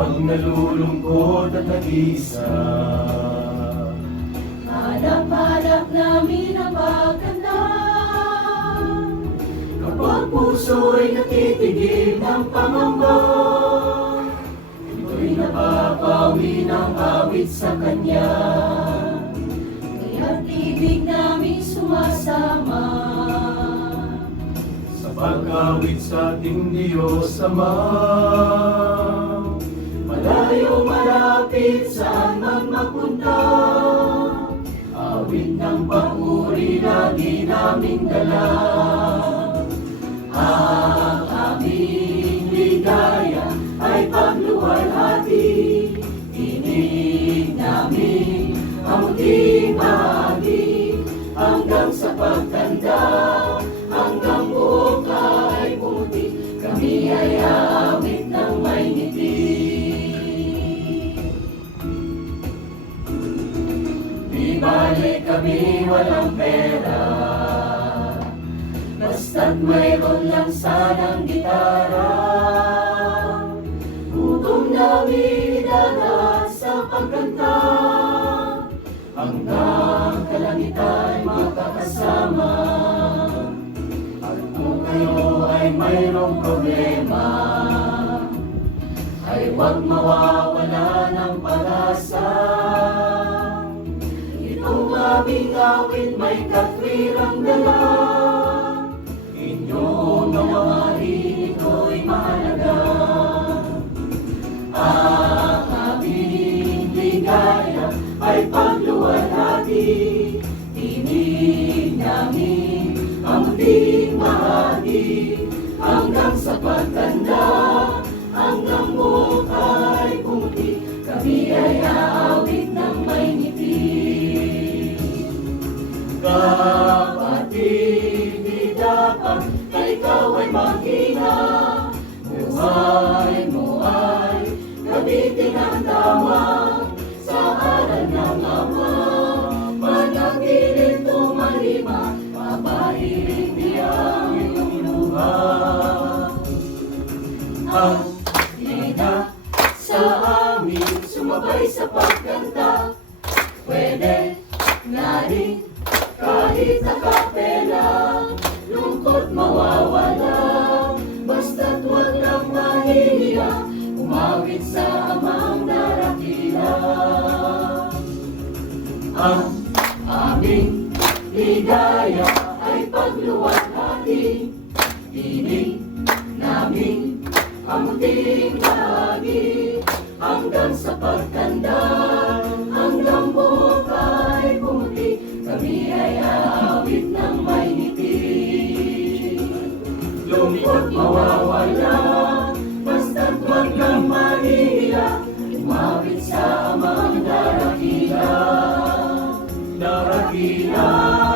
pag nalulungkot at nag-isa. Hanap-hanap namin ang pagkanta, kapag puso'y natitigil ng pangamba, ito'y napapawi ng awit sa Kanya. Kaya't ibig namin sumasama Sa pag-awit sa ating Diyos Ama. malayo malapit saan man mapunta, awit ng papuri lagi naming dala. Ang aming ligaya ay pagluwalhati, tinig namin ang muling bahagi, hanggang sa pagtanda, hanggang buhok ay pumuti, kami ay awit ng may ngiti. Di balik kami walang pera, basta't mayroon lang sanang gitara. Gutom namin idadaan sa pagkanta, hanggang kalangitan makakasama. At kung kayo ay mayroong problema, ay huwag mawawala ng pag-asa. Itong aming awit may katwirang dala, inyong mamahalin ito'y mahalaga. Ang aming ligaya ay pagluwalhati, tinig namin ang muling bahagi, hanggang sa pagtanda, hanggang buhok ay pumuti, kami ay aawit ng may ngiti. Kapatid, di dapat na ikaw ay maghina, buhay mo ay gamitin ang tama, sa aral ng Ama, manatiling tumalima, papahiling niyang iyong luha. Ang ina sa amin, sumabay sa pagkanta, pwede na rin kahit nakapela, lungkot mawawala, basta't huwag lang mahihiya, umawit sa Amang darakila. Ang aming ligaya ay pagluwalhati, tinig namin ang muling bahagi, hanggang sa pagtanda, hanggang buhok ay pumuti, kami ay aawit ng may ngiti. Lungkot mawawala, basta't huwag kang mahihiya, umawit sa Amang darakila. Darakila.